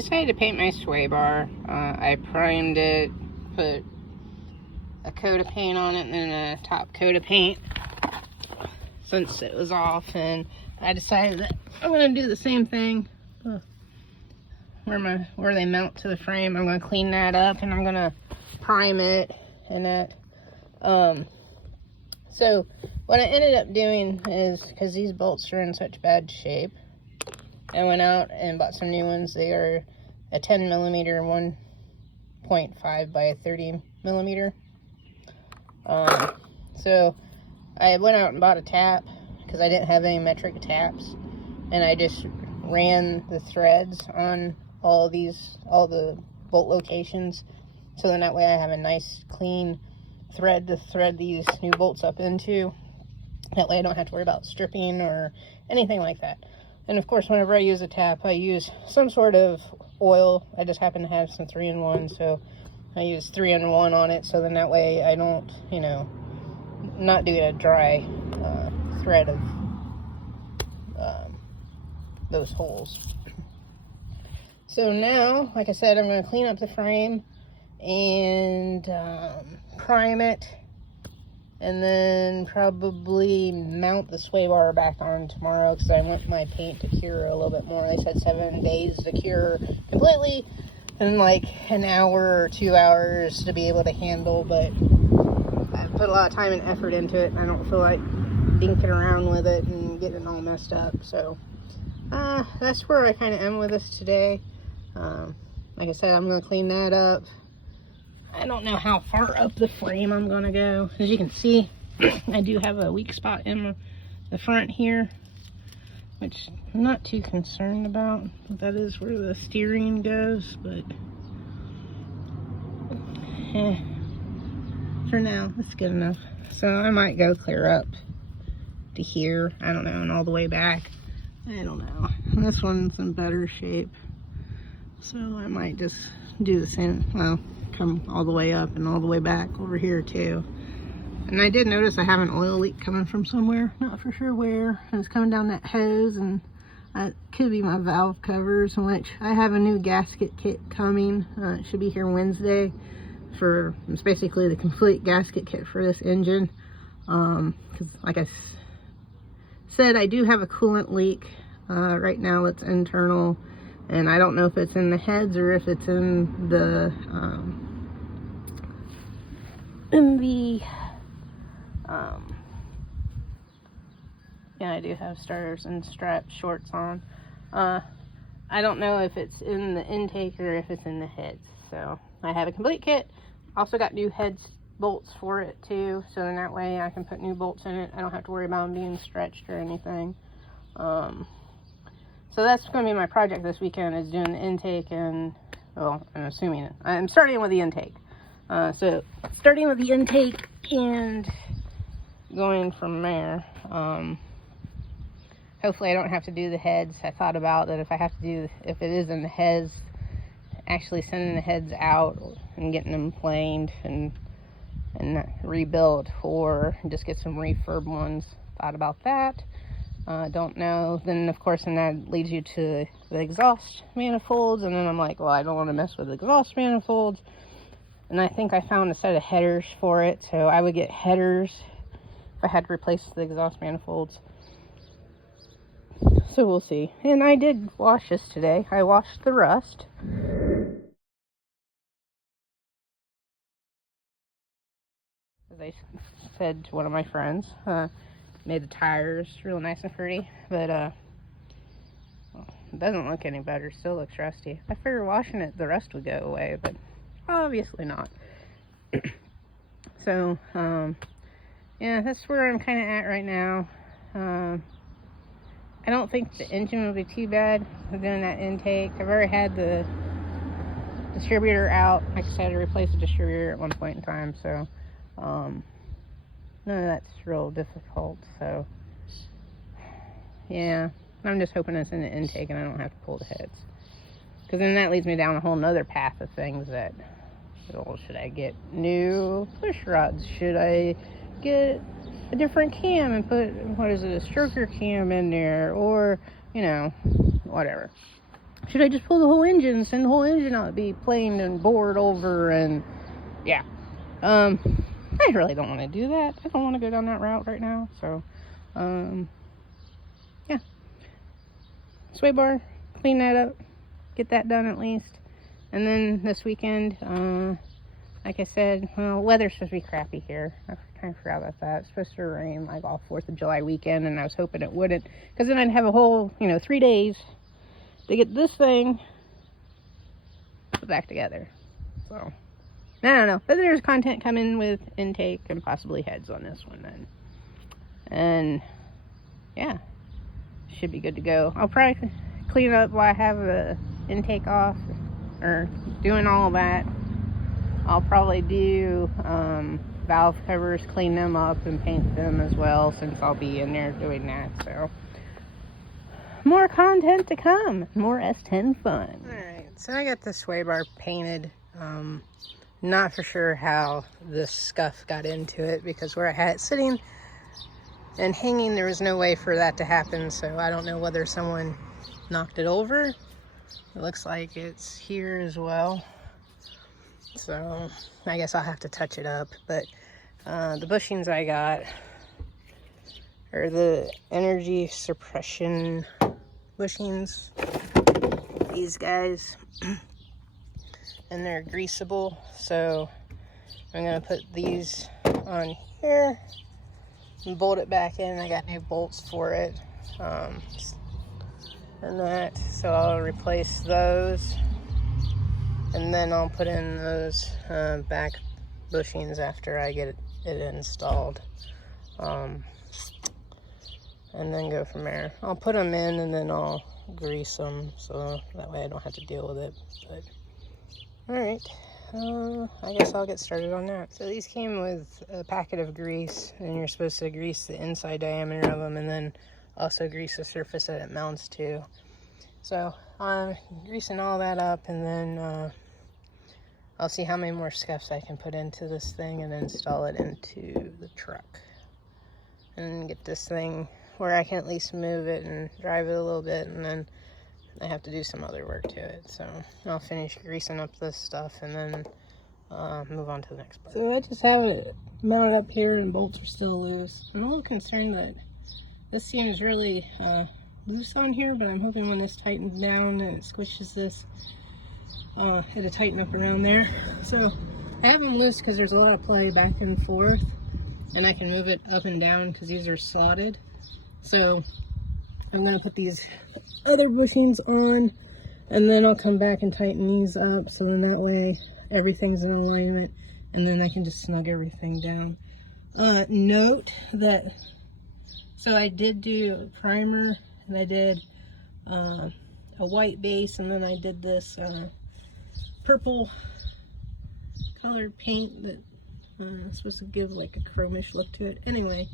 decided to paint my sway bar. I primed it, put a coat of paint on it, and then a top coat of paint since it was off, and I decided that I'm going to do the same thing where they mount to the frame. I'm going to clean that up, and I'm going to prime it and that. So what I ended up doing is, because these bolts are in such bad shape, I went out and bought some new ones. They are a 10 millimeter 1.5 by 30 millimeter. So I went out and bought a tap because I didn't have any Matrika taps, and I just ran the threads on all the bolt locations, so then that way I have a nice clean thread to thread these new bolts up into. That way I don't have to worry about stripping or anything like that. And of course, whenever I use a tap, I use some sort of oil. I just happen to have some 3-in-1, so I use 3-in-1 on it, so then that way I don't, you know, not do a dry thread of those holes. So now, like I said, I'm going to clean up the frame and prime it, and then probably mount the sway bar back on tomorrow, because I want my paint to cure a little bit more. They said 7 days to cure completely, and like an hour or 2 hours to be able to handle, but I put a lot of time and effort into it, and I don't feel like dinking around with it and getting it all messed up. So that's where I kind of am with this today. Like I said, I'm going to clean that up. I don't know how far up the frame I'm going to go. As you can see, I do have a weak spot in the front here, which I'm not too concerned about. That is where the steering goes, but for now, it's good enough. So I might go clear up to here, I don't know, and all the way back. I don't know. This one's in better shape, so I might just do the same. Well, come all the way up and all the way back over here too. And I did notice I have an oil leak coming from somewhere, not for sure where. It's coming down that hose, and it could be my valve covers, in which I have a new gasket kit coming. It should be here Wednesday. It's basically the complete gasket kit for this engine, because like I said, I do have a coolant leak. Right now it's internal, and I don't know if it's in the heads or if it's in the yeah, I do have starters and strap shorts on. I don't know if it's in the intake or if it's in the heads. So I have a complete kit. Also got new heads bolts for it too, so then that way I can put new bolts in it. I don't have to worry about them being stretched or anything. So that's going to be my project this weekend, is doing the intake, and well, I'm starting with the intake. So starting with the intake and going from there. Hopefully I don't have to do the heads. I thought about that if it is in the heads, actually sending the heads out and getting them planed and rebuilt, or just get some refurb ones. Thought about that. Don't know. Then of course, and that leads you to the exhaust manifolds, and then I'm like, well, I don't want to mess with the exhaust manifolds. And I think I found a set of headers for it, so I would get headers if I had to replace the exhaust manifolds. So we'll see. And I did wash this today. I washed the rust. As I said to one of my friends, made the tires real nice and pretty, but well, it doesn't look any better. Still looks rusty. I figured washing it, the rust would go away, but obviously not. So yeah, that's where I'm kind of at right now. I don't think the engine will be too bad with doing that intake. I've already had the distributor out. Like I said, I had to replace the distributor at one point in time, so none of that's real difficult. So yeah, I'm just hoping it's in the intake and I don't have to pull the heads, because then that leads me down a whole nother path of things that, well, should I get new push rods? Should I get a different cam and put, what is it, a stroker cam in there, or, you know, whatever. should I just pull the whole engine, send the whole engine out to be planed and bored over, and yeah. I really don't want to do that. I don't want to go down that route right now. So, yeah. Sway bar, clean that up, get that done at least. And then this weekend, like I said, well, weather's supposed to be crappy here. I kind of forgot about that. It's supposed to rain like all 4th of July weekend, and I was hoping it wouldn't, because then I'd have a whole, 3 days to get this thing put back together. So, I don't know. But there's content coming with intake and possibly heads on this one then. And, yeah, should be good to go. I'll probably clean it up while I have the intake off, or doing all that. I'll probably do valve covers, clean them up and paint them as well, since I'll be in there doing that. So more content to come, more S10 fun. Alright, so I got the sway bar painted. Not for sure how the scuff got into it, because where I had it sitting and hanging, there was no way for that to happen. So I don't know whether someone knocked it over. It looks like it's here as well. So I guess I'll have to touch it up. But the bushings I got are the energy suppression bushings. These guys. And they're greasable. So I'm going to put these on here and bolt it back in. I got new bolts for it. And that. So I'll replace those. And then I'll put in those back bushings after I get it installed. And then go from there. I'll put them in and then I'll grease them, so that way I don't have to deal with it. But alright, I guess I'll get started on that. So these came with a packet of grease, and you're supposed to grease the inside diameter of them and then also grease the surface that it mounts to. So I'm greasing all that up, and then I'll see how many more scuffs I can put into this thing and install it into the truck. And get this thing where I can at least move it and drive it a little bit, and then I have to do some other work to it. So I'll finish greasing up this stuff and then move on to the next part. So I just have it mounted up here and bolts are still loose. I'm a little concerned that this seems really loose on here, but I'm hoping when this tightens down and it squishes this, it'll tighten up around there. So I have them loose because there's a lot of play back and forth, and I can move it up and down because these are slotted. So I'm going to put these other bushings on, and then I'll come back and tighten these up, so then that way everything's in alignment, and then I can just snug everything down. Note that, so I did do a primer, and I did a white base, and then I did this purple colored paint that is supposed to give like a chromish look to it. Anyway,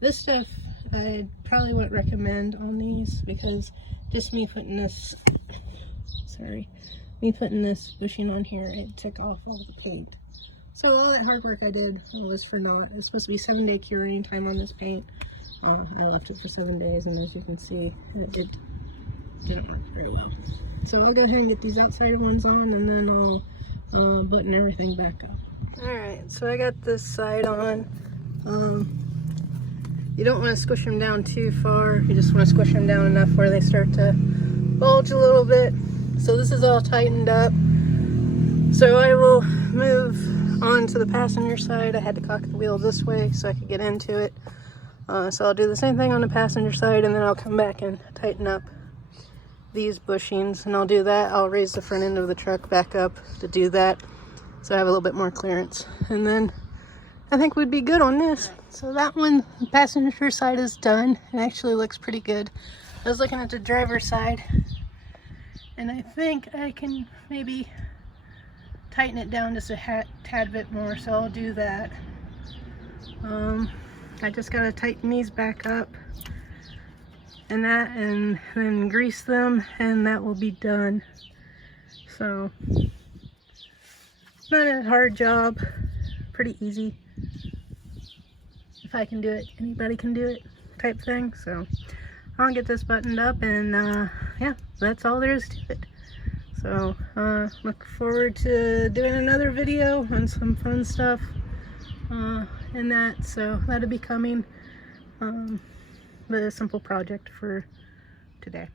this stuff I probably wouldn't recommend on these, because just me putting this, bushing on here, it took off all the paint. So all that hard work I did was for naught. It's supposed to be 7-day curing time on this paint. I left it for 7 days, and as you can see, it didn't work very well. So I'll go ahead and get these outside ones on, and then I'll button everything back up. Alright, so I got this side on. You don't want to squish them down too far. You just want to squish them down enough where they start to bulge a little bit. So this is all tightened up. So I will move on to the passenger side. I had to cock the wheel this way so I could get into it. So I'll do the same thing on the passenger side, and then I'll come back and tighten up these bushings. And I'll do that. I'll raise the front end of the truck back up to do that, so I have a little bit more clearance. And then I think we'd be good on this. So that one, the passenger side is done. It actually looks pretty good. I was looking at the driver's side, and I think I can maybe tighten it down just a tad bit more, so I'll do that. I just gotta tighten these back up and that, and then grease them, and that will be done. So not a hard job, pretty easy. If I can do it, anybody can do it type thing. So I'll get this buttoned up, and yeah, that's all there is to it. So look forward to doing another video on some fun stuff in that. So that'll be coming. The simple project for today.